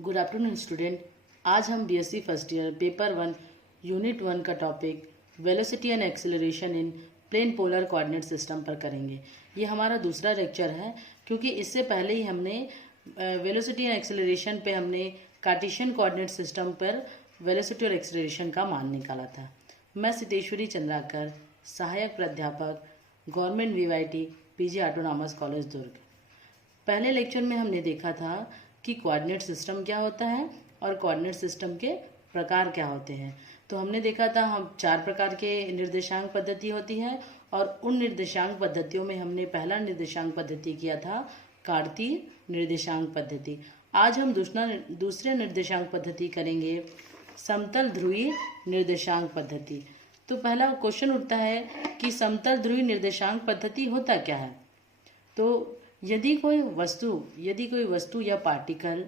Good afternoon student. आज हम BSc first year paper 1 unit 1 का topic velocity and acceleration in plane polar coordinate system पर करेंगे। ये हमारा दूसरा लेक्चर है क्योंकि इससे पहले ही हमने वेलोसिटी एंड एक्सेलरेशन पे हमने कार्टेशियन कोऑर्डिनेट सिस्टम पर वेलोसिटी और एक्सेलरेशन का मान निकाला था। मैं सितेश्वरी चंद्राकर, सहायक प्राध्यापक, गवर्नमेंट वीवाईटी पीजी ऑटोनॉमस कॉलेज दुर्ग। पहले लेक्चर में हमने देखा था कि कोऑर्डिनेट सिस्टम क्या होता है और कोऑर्डिनेट सिस्टम के प्रकार क्या होते हैं। तो हमने देखा था हम 4 प्रकार के निर्देशांक पद्धति होती है और उन निर्देशांक पद्धतियों में हमने पहला निर्देशांक पद्धति किया था कार्तीय निर्देशांक पद्धति। आज हम दूसरे निर्देशांक पद्धति करेंगे समतल ध्रुवीय निर्देशांक पद्धति। तो पहला क्वेश्चन उठता है कि समतल ध्रुवीय निर्देशांक पद्धति होता क्या है। तो यदि कोई वस्तु या पार्टिकल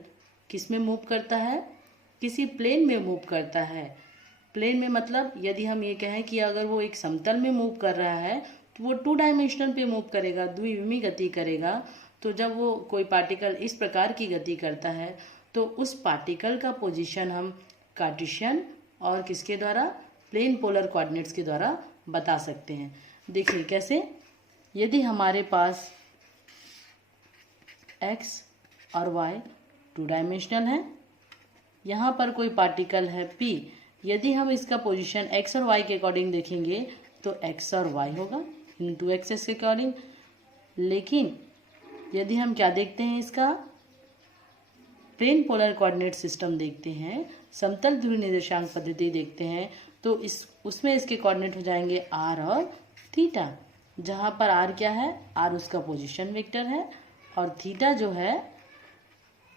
किस में मूव करता है, किसी प्लेन में मूव करता है। प्लेन में मतलब यदि हम ये कहें कि अगर वो एक समतल में मूव कर रहा है तो वो 2 डायमेंशनल पे मूव करेगा, द्विविमी गति करेगा। तो जब वो कोई पार्टिकल इस प्रकार की गति करता है तो उस पार्टिकल का पोजीशन हम कार्टेशियन और किसके द्वारा, प्लेन पोलर कोऑर्डिनेट्स के द्वारा बता सकते हैं। देखिए कैसे, यदि हमारे पास x और y 2 डायमेंशनल है, यहाँ पर कोई पार्टिकल है p। यदि हम इसका पोजीशन x और y के अकॉर्डिंग देखेंगे तो x और y होगा इन 2 एक्सेस के अकॉर्डिंग। लेकिन यदि हम क्या देखते हैं, इसका प्लेन पोलर कोऑर्डिनेट सिस्टम देखते हैं, समतल ध्रुवीय निर्देशांक पद्धति देखते हैं, तो उसमें इसके कोऑर्डिनेट हो जाएंगे r और थीटा। जहाँ पर r क्या है, r उसका पोजीशन वेक्टर है और थीटा जो है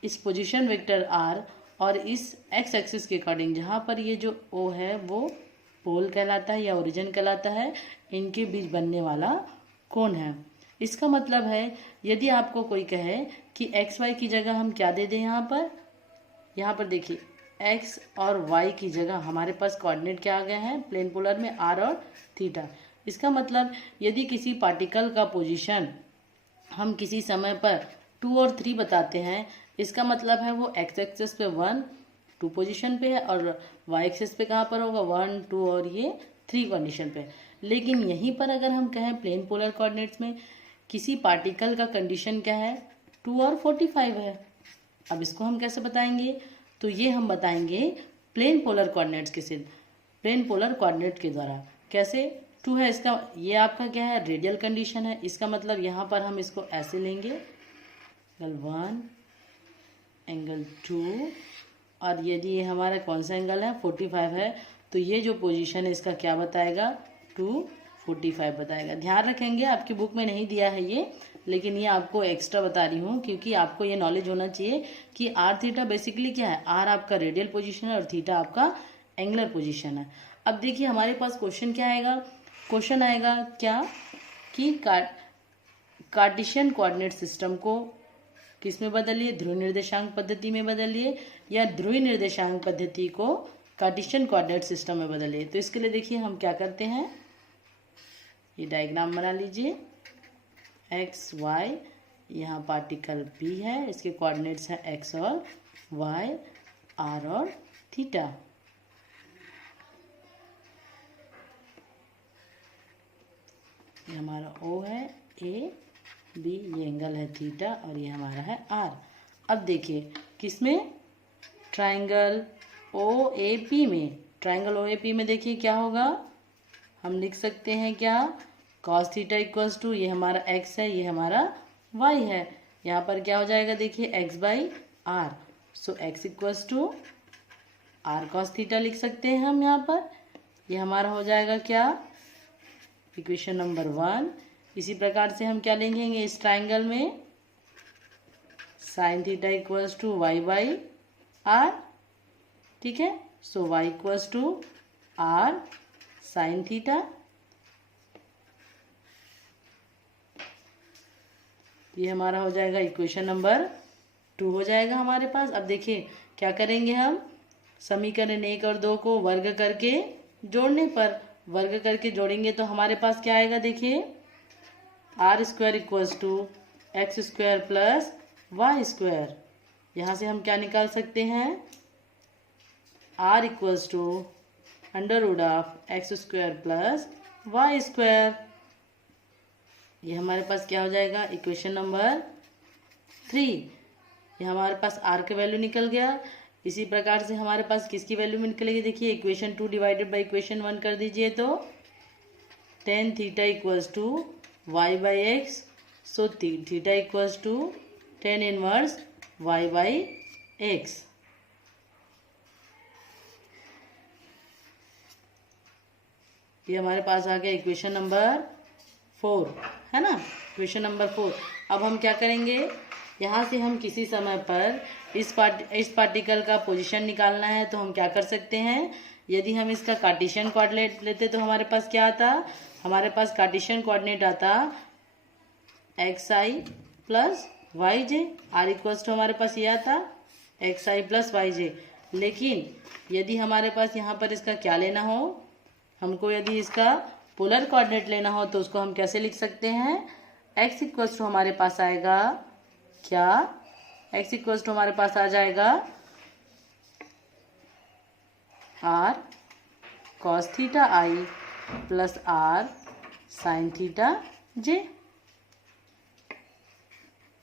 इस पोजीशन वेक्टर r और इस x एक्सिस के अकॉर्डिंग जहाँ पर ये जो O है वो पोल कहलाता है या ओरिजिन कहलाता है, इनके बीच बनने वाला कोण है। इसका मतलब है यदि आपको कोई कहे कि x y की जगह हम क्या दे दें, यहाँ पर देखिए x और y की जगह हमारे पास कोऑर्डिनेट क्या आ गए हैं प्लेन पोलर में, r और थीटा। इसका मतलब यदि किसी पार्टिकल का पोजीशन हम किसी समय पर 2 और 3 बताते हैं, इसका मतलब है वो x एक्सिस पे 1 2 पोजीशन पे है और y एक्सिस पे कहाँ पर होगा 1 2 और ये 3 कंडीशन पे। लेकिन यहीं पर अगर हम कहें प्लेन पोलर कोऑर्डिनेट्स में किसी पार्टिकल का कंडीशन क्या है 2 और 45 है। अब इसको हम कैसे बताएंगे, तो ये हम बताएंगे प्लेन पोलर कोऑर्डिनेट्स के सिर्फ प्लेन पोलर कोऑर्डिनेट के द्वारा। कैसे, 2 है इसका, ये आपका क्या है रेडियल कंडीशन है। इसका मतलब यहाँ पर हम इसको ऐसे लेंगे, एंगल 1 एंगल 2, और यदि ये हमारा कौन सा एंगल है 45 है, तो ये जो पोजीशन है इसका क्या बताएगा 245 बताएगा। ध्यान रखेंगे आपकी बुक में नहीं दिया है ये, लेकिन ये आपको एक्स्ट्रा बता रही हूँ क्योंकि आपको ये नॉलेज होना चाहिए कि आर थीटा बेसिकली क्या है, आर आपका रेडियल पोजीशन है और थीटा आपका एंगुलर पोजीशन है। अब देखिए हमारे पास क्वेश्चन क्या आएगा, क्वेश्चन आएगा क्या कि कार्टेशियन कोऑर्डिनेट सिस्टम को किस में बदलिए, ध्रुवीय निर्देशांक पद्धति में बदलिए या ध्रुवीय निर्देशांक पद्धति को कार्टेशियन कोऑर्डिनेट सिस्टम में बदलिए। तो इसके लिए देखिए हम क्या करते हैं, ये डायग्राम बना लीजिए, एक्स वाई, यहाँ पार्टिकल p है, इसके कोऑर्डिनेट्स हैं x और y, r और थीटा। ये हमारा O है, A B, ये एंगल है थीटा और ये हमारा है R। अब देखिए किसमें, ट्राइंगल OAP में, ट्राइंगल OAP में देखिए क्या होगा, हम लिख सकते हैं क्या, cos थीटा इक्वल्स टू, ये हमारा x है, ये हमारा y है, यहाँ पर क्या हो जाएगा देखिए x by r। So x equals to r cos theta लिख सकते हैं हम यहाँ पर। ये हमारा हो जाएगा क्या, इक्वेशन नंबर 1। इसी प्रकार से हम क्या लेंगे इस ट्राइंगल में, sine theta equals to Y by R, ठीक है। So y equals to R sine theta. ये हमारा हो जाएगा इक्वेशन नंबर 2 हो जाएगा हमारे पास। अब देखिए क्या करेंगे हम, समीकरण 1 और 2 को वर्ग करके जोड़ने पर, वर्ग करके जोड़ेंगे तो हमारे पास क्या आएगा देखिए, R square equals to X square plus Y square. यहाँ से हम क्या निकाल सकते हैं, r equals to under root of X square plus Y square. ये हमारे पास क्या हो जाएगा, इक्वेशन नंबर 3। ये हमारे पास r का वैल्यू निकल गया। इसी प्रकार से हमारे पास किसकी वैल्यू निकलेगी, देखिए इक्वेशन 2 डिवाइडेड बाई इक्वेशन 1 कर दीजिए तो tan theta equals to Y by X. So theta equals to tan inverse Y by X. ये हमारे पास आ गया इक्वेशन नंबर 4, है ना, इक्वेशन नंबर 4। अब हम क्या करेंगे, यहाँ से हम किसी समय पर इस पार्टिकल का पोजीशन निकालना है तो हम क्या कर सकते हैं, यदि हम इसका कार्टेशियन कोऑर्डिनेट लेते तो हमारे पास क्या आता, हमारे पास कार्टेशियन कोऑर्डिनेट आता X I plus Y J. R equals to हमारे पास ये आता X I plus Y J. लेकिन यदि हमारे पास यहाँ पर इसका क्या लेना हो, हमको यदि इसका पोलर कोऑर्डिनेट लेना हो तो उसको हम कैसे लिख सकते हैं, x इक्वल्स टू हमारे पास आएगा क्या, x इक्वल्स टू हमारे पास आ जाएगा r cos theta I plus r sin theta j।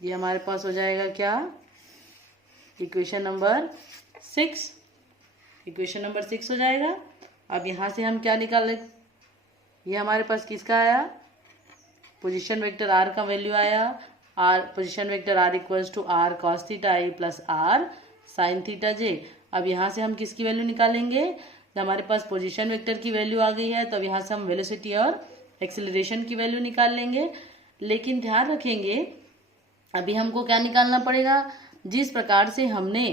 ये हमारे पास हो जाएगा क्या, इक्वेशन नंबर 6। इक्वेशन नंबर 6 हो जाएगा। अब यहाँ से हम क्या निकालें, ये हमारे पास किसका आया, पोजीशन वेक्टर r का वैल्यू आया, r position vector r equals to r cos theta I plus r sin theta j। अब यहाँ से हम किसकी वैल्यू निकालेंगे, जब हमारे पास पोजीशन वेक्टर की वैल्यू आ गई है तो अब यहाँ से हम वेलोसिटी और एक्सेलरेशन की वैल्यू निकाल लेंगे। लेकिन ध्यान रखेंगे अभी हमको क्या निकालना पड़ेगा, जिस प्रकार से हमने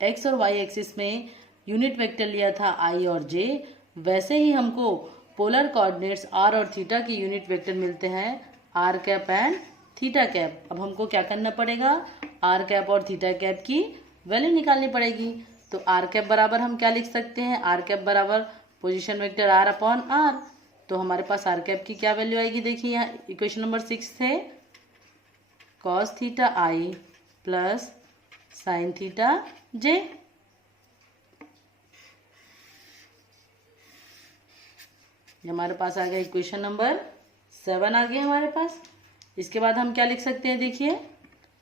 x और y एक्सिस में यूनिट वेक्टर लिया था i और j, वैसे ही हमको पोलर कोऑर्डिनेट्स r और थीटा की यूनिट वेक्टर मिलते हैं r cap and theta cap. अब हमको क्या करना पड़ेगा, r कैप और थीटा कैप की वैल्यू निकालनी पड़ेगी। तो r कैप बराबर हम क्या लिख सकते हैं, r कैप बराबर position vector r upon r। तो हमारे पास r कैप की क्या वैल्यू आएगी, देखिए यहाँ इक्वेशन नंबर 6 से cos theta I plus sin theta j। हमारे पास आ गया इक्वेशन नंबर 7 आ गया हमारे पास। इसके बाद हम क्या लिख सकते हैं, देखिए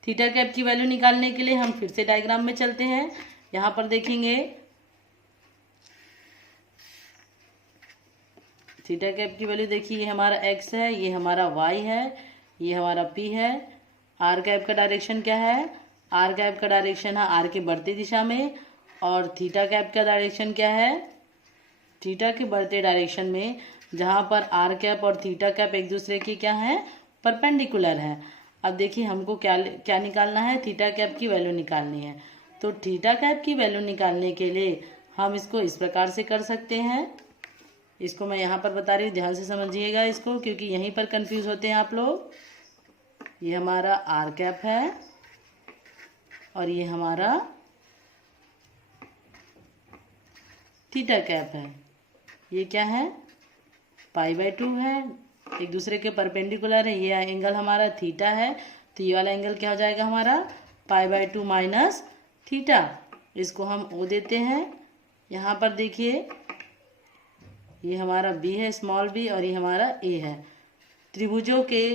थीटा कैप की वैल्यू निकालने के लिए हम फिर से डायग्राम में चलते हैं। यहाँ पर देखेंगे थीटा कैप की वैल्यू, देखिए ये हमारा x है, ये हमारा y है, ये हमारा p है। r कैप का डायरेक्शन क्या है, r कैप का डायरेक्शन है r के बढ़ती दिशा में, और थीटा कैप का डायरेक्शन क्या है, थीटा के बढ़ते डायरेक्शन में, जहाँ पर r कैप और थीटा कैप एक दूसरे की क्या है, परपेंडिकुलर है। अब देखिए हमको क्या निकालना है, थीटा कैप की वैल्यू निकालनी है। तो थीटा कैप की वैल्यू निकालने के लिए हम इसको इस प्रकार से कर सकते हैं, इसको मैं यहाँ पर बता रही हूँ, ध्यान से समझिएगा इसको, क्योंकि यहीं पर कंफ्यूज होते हैं आप लोग। ये हमारा r कैप है और ये हमारा थीटा कैप है। ये क्या है, π/2 है, एक दूसरे के परपेंडिकुलर है। ये एंगल हमारा थीटा है, तो ये वाला एंगल क्या हो जाएगा हमारा π/2 माइनस थीटा। इसको हम O देते हैं। यहाँ पर देखिए ये हमारा B है, स्मॉल b, और ये हमारा A है। त्रिभुजों के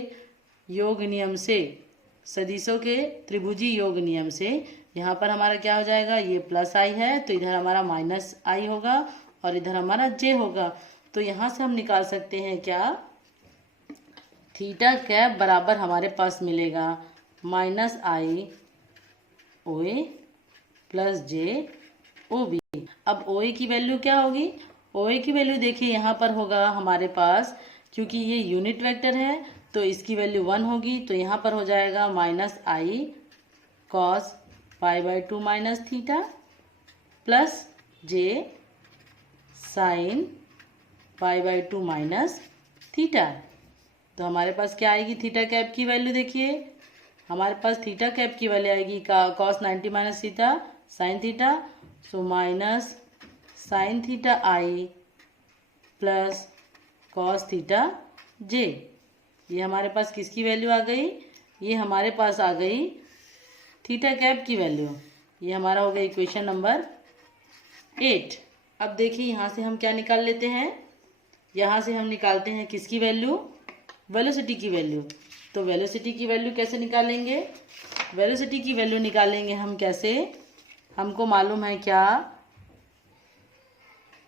योग नियम से, सदिशों के त्रिभुजी योग नियम से यहाँ पर हमारा क्या हो जाएगा, ये प्लस i है तो इधर हमारा माइनस i होगा और इधर हमारा j होगा। तो यहाँ से हम निकाल सकते हैं क्या, थीटा कैप बराबर हमारे पास मिलेगा minus i O A plus J O B. अब ओ ए की वैल्यू क्या होगी, ओ ए की वैल्यू देखिए यहाँ पर होगा हमारे पास, क्योंकि ये यूनिट वेक्टर है तो इसकी वैल्यू 1 होगी, तो यहाँ पर हो जाएगा minus i cos π/2 minus theta plus J sine π/2 minus theta. तो हमारे पास क्या आएगी, थीटा कैप की वैल्यू देखिए हमारे पास थीटा कैप की वैल्यू आएगी cos 90 minus theta sine theta, so minus sine theta I plus cos theta जे। ये हमारे पास किसकी वैल्यू आ गई, ये हमारे पास आ गई थीटा कैप की वैल्यू। ये हमारा हो गया इक्वेशन नंबर 8। अब देखिए यहाँ से हम क्या निकाल लेते हैं, यहाँ से हम निकालते हैं किसकी वैल्यू, वेलोसिटी की वैल्यू। तो वेलोसिटी की वैल्यू कैसे निकालेंगे, वेलोसिटी की वैल्यू निकालेंगे हम कैसे, हमको मालूम है क्या,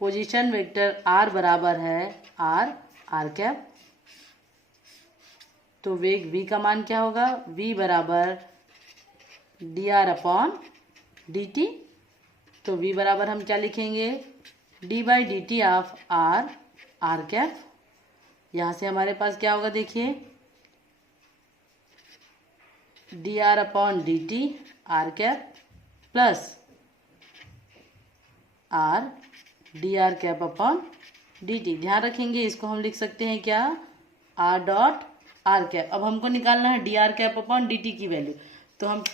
पोजीशन वेक्टर r बराबर है r कैप। तो वेग v का मान क्या होगा, v बराबर dr अपॉन dt। तो v बराबर हम क्या लिखेंगे, d by D T of r cap. यहाँ से हमारे पास क्या होगा देखिए, dr upon D T r cap plus r dr cap upon dt। ध्यान रखेंगे इसको हम लिख सकते हैं क्या, r डॉट r कैप। अब हमको निकालना है dr कैप अपॉन dt की वैल्यू। तो हम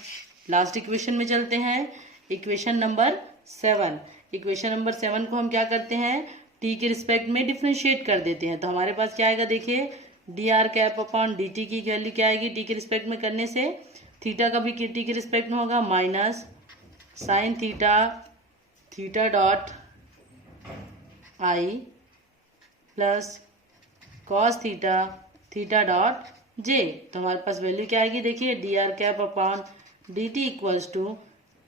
लास्ट इक्वेशन में चलते हैं, इक्वेशन नंबर 7। इक्वेशन नंबर 7 को हम क्या करते हैं, t के रिस्पेक्ट में डिफ्रेंशिएट कर देते हैं। तो हमारे पास क्या आएगा देखिए, dr कैप अपॉन dt की वैल्यू क्या आएगी, t के रिस्पेक्ट में करने से थीटा का भी t के रिस्पेक्ट में होगा, minus sine theta dot I plus cos theta dot J. तो हमारे पास वैल्यू क्या आएगी देखिए, dr cap upon dt equals to,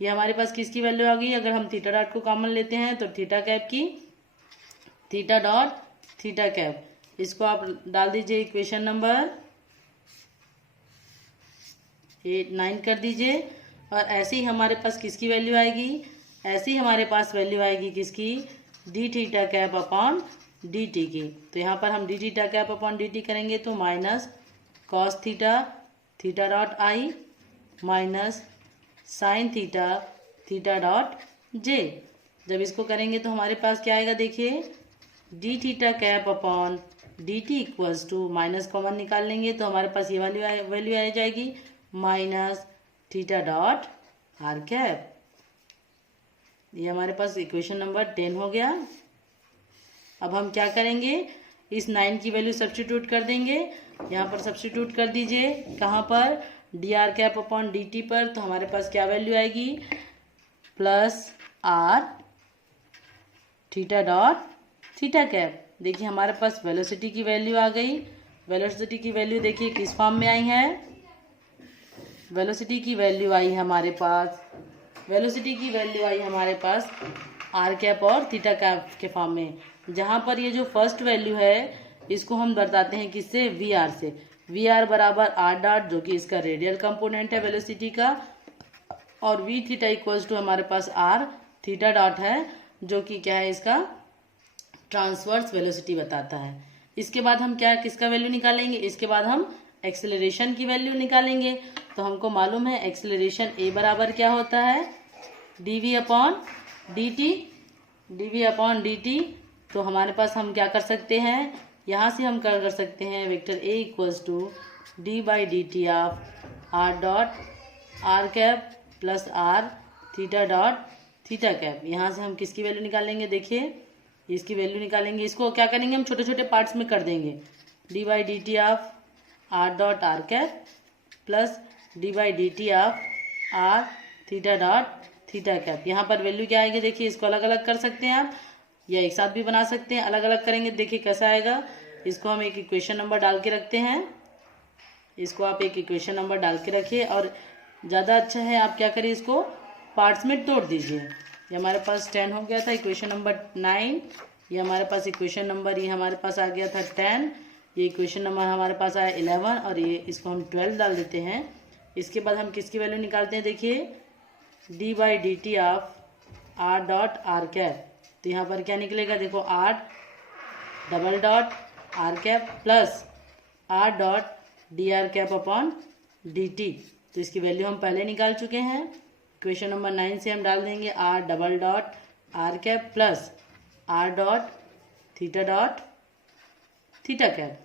ये हमारे पास किसकी वैल्यू आ गई, अगर हम थीटा डॉट को कॉमन लेते हैं तो थीटा कैप की, थीटा डॉट थीटा कैप। इसको आप डाल दीजिए इक्वेशन नंबर 9 कर दीजिए। और ऐसे ही हमारे पास किसकी वैल्यू आएगी, ऐसे ही हमारे पास वैल्यू आएगी किसकी, D theta cap upon D T की। तो यहाँ पर हम D theta cap upon D T करेंगे तो minus cos theta dot I minus sine theta dot J. जब इसको करेंगे तो हमारे पास क्या आएगा देखिए, D theta cap upon D T equals to, minus common निकाल लेंगे तो हमारे पास ये वैल्यू आ जाएगी, minus theta dot R cap. ये हमारे पास इक्वेशन नंबर 10 हो गया। अब हम क्या करेंगे, इस 9 की वैल्यू सब्स्टिट्यूट कर देंगे, यहाँ पर सब्स्टिट्यूट कर दीजिए, कहाँ पर, D R cap upon D T पर। तो हमारे पास क्या वैल्यू आएगी, plus R theta dot theta cap. देखिए हमारे पास वेलोसिटी की वैल्यू आ गई। वेलोसिटी की वैल्यू देखिए किस फॉर्म में आई है, वेलोसिटी की वैल्यू आई हमारे पास, वेलोसिटी की वैल्यू आई हमारे पास आर कैप और थीटा कैप के फॉर्म में। जहाँ पर ये जो फर्स्ट वैल्यू है इसको हम बताते हैं किससे, वी आर से। वी आर बराबर आर डॉट, जो कि इसका रेडियल कंपोनेंट है वेलोसिटी का, और वी थीटा इक्वल्स टू हमारे पास आर थीटा डॉट है, जो कि क्या है, इसका ट्रांसवर्स वेलोसिटी बताता है। इसके बाद हम क्या, किसका वैल्यू निकालेंगे, इसके बाद हम एक्सेलरेशन की वैल्यू निकालेंगे। तो हमको मालूम है एक्सेलरेशन ए बराबर क्या होता है, D V upon D T, D V upon D T. तो हमारे पास हम क्या कर सकते हैं, यहाँ से हम क्या कर सकते हैं, vector A equals to D by D T of R dot R cap plus R theta dot theta cap. यहाँ से हम किसकी वैल्यू निकालेंगे, देखिए इसकी वैल्यू निकालेंगे। इसको क्या करेंगे, हम छोटे छोटे पार्ट्स में कर देंगे, D by D T of R dot R cap plus D by D T of R theta dot theta cap. यहाँ पर वैल्यू क्या आएगी देखिए, इसको अलग अलग कर सकते हैं आप या एक साथ भी बना सकते हैं। अलग अलग करेंगे देखिए कैसा आएगा, इसको हम एक इक्वेशन नंबर डाल के रखते हैं, इसको आप एक इक्वेशन नंबर डाल के रखिए। और ज़्यादा अच्छा है आप क्या करिए, इसको पार्ट्स में तोड़ दीजिए। ये हमारे पास 10 हो गया था, इक्वेशन नंबर 9। ये हमारे पास इक्वेशन नंबर, ये हमारे पास आ गया था 10। ये इक्वेशन नंबर हमारे पास आया 11 और ये इसको हम 12 डाल देते हैं। इसके बाद हम किसकी वैल्यू निकालते हैं, देखिए D by D T of R dot R cap. तो यहाँ पर क्या निकलेगा, देखो R double dot R cap plus R dot D R cap upon D T. तो इसकी वैल्यू हम पहले निकाल चुके हैं। इक्वेशन नंबर 9 से हम डाल देंगे R double dot R cap plus R dot theta cap.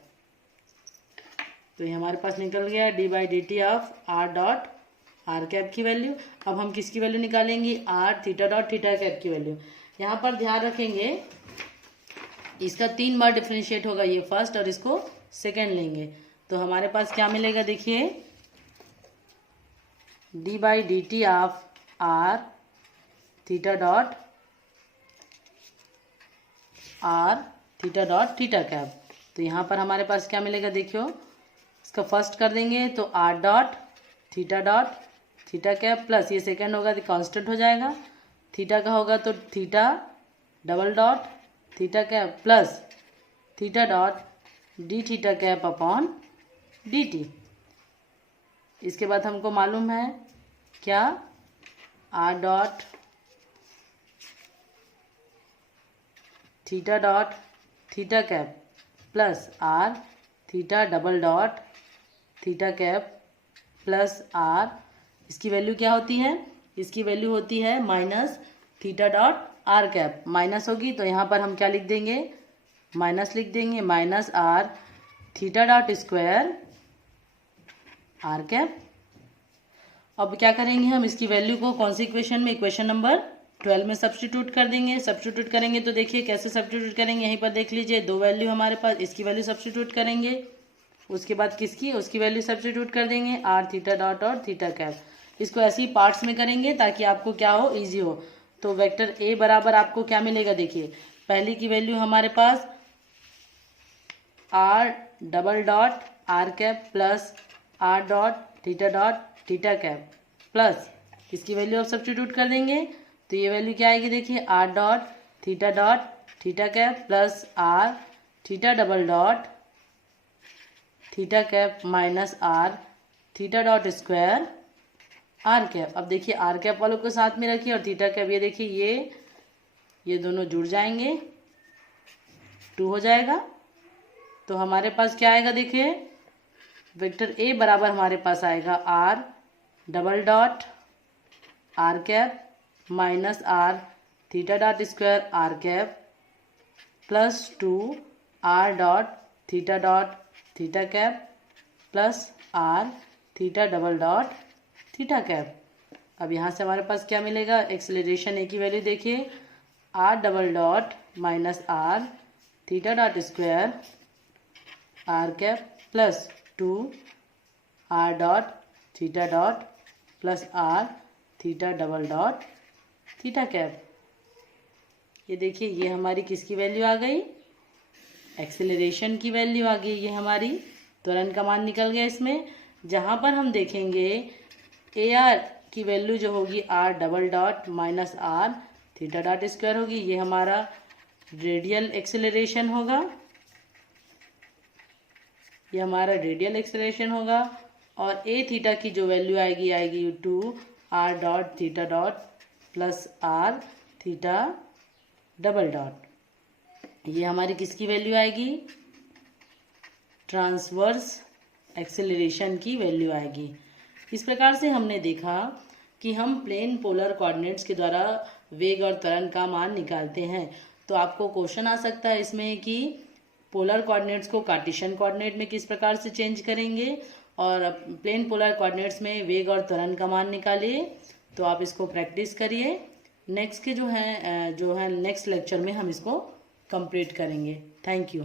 तो ये हमारे पास निकल गया D by D T of R dot R cap की वैल्यू। अब हम किसकी वैल्यू निकालेंगे, R theta dot theta cap की वैल्यू। यहाँ पर ध्यान रखेंगे इसका 3 बार डिफ्रेंशिएट होगा, ये फर्स्ट और इसको सेकेंड लेंगे। तो हमारे पास क्या मिलेगा देखिए, D by D T of R theta dot theta cap. तो यहाँ पर हमारे पास क्या मिलेगा, देखियो इसका फर्स्ट कर देंगे तो R dot theta cap plus ये सेकेंड होगा तो कांस्टेंट हो जाएगा, थीटा का होगा तो theta double dot theta cap plus theta dot D theta cap upon D T. इसके बाद हमको मालूम है क्या, R dot theta cap plus R theta double dot theta cap plus R, इसकी वैल्यू क्या होती है, इसकी वैल्यू होती है minus theta dot R cap, minus होगी तो यहाँ पर हम क्या लिख देंगे, माइनस लिख देंगे, minus R theta dot square R cap. अब क्या करेंगे हम, इसकी वैल्यू को कौन सी इक्वेशन में, इक्वेशन नंबर 12 में सब्स्टिट्यूट कर देंगे। सब्स्टिट्यूट करेंगे तो देखिए कैसे सब्स्टिट्यूट करेंगे, यहीं पर देख लीजिए दो वैल्यू हमारे पास, इसकी वैल्यू सब्स्टिट्यूट करेंगे, उसके बाद किसकी, उसकी वैल्यू सब्स्टिट्यूट कर देंगे, आर थीटा डॉट और थीटा कैप। इसको ऐसे ही पार्ट्स में करेंगे ताकि आपको क्या हो, इजी हो। तो वेक्टर ए बराबर आपको क्या मिलेगा, देखिए पहली की वैल्यू हमारे पास R double dot R cap plus R dot theta cap plus इसकी वैल्यू आप सब्स्टिट्यूट कर देंगे तो ये वैल्यू क्या आएगी, देखिए R dot theta cap plus R theta double dot theta cap minus R theta dot square R cap. अब देखिए आर कैप वालों को साथ में रखिए और थीटा कैप, ये देखिए ये दोनों जुड़ जाएंगे, 2 हो जाएगा। तो हमारे पास क्या आएगा, देखिए वेक्टर ए बराबर हमारे पास आएगा R double dot R cap minus R theta dot square R cap plus 2 R dot theta cap plus R theta double dot theta cap. अब यहाँ से हमारे पास क्या मिलेगा, एक्सेलरेशन ए की वैल्यू देखिए R double dot minus R theta dot square R cap plus 2 R dot plus R theta double dot theta cap. ये देखिए ये हमारी किसकी वैल्यू आ गई, एक्सेलरेशन की वैल्यू आ गई, ये हमारी त्वरण का मान निकल गया इसमें। जहाँ पर हम देखेंगे ए आर की वैल्यू जो होगी R double dot minus R theta dot square होगी, ये हमारा रेडियल एक्सेलरेशन होगा, ये हमारा रेडियल एक्सेलरेशन होगा। और ए थीटा की जो वैल्यू आएगी 2 R dot theta dot plus R theta double dot, ये हमारी किसकी वैल्यू आएगी, ट्रांसवर्स एक्सेलरेशन की वैल्यू आएगी। इस प्रकार से हमने देखा कि हम प्लेन पोलर कोऑर्डिनेट्स के द्वारा वेग और त्वरण का मान निकालते हैं। तो आपको क्वेश्चन आ सकता है इसमें कि पोलर कोऑर्डिनेट्स को कार्टेशियन कोऑर्डिनेट में किस प्रकार से चेंज करेंगे और प्लेन पोलर कोऑर्डिनेट्स में वेग और त्वरण का मान निकालिए। तो आप इसको प्रैक्टिस करिए, नेक्स्ट के जो है नेक्स्ट लेक्चर में हम इसको कंप्लीट करेंगे। Thank you.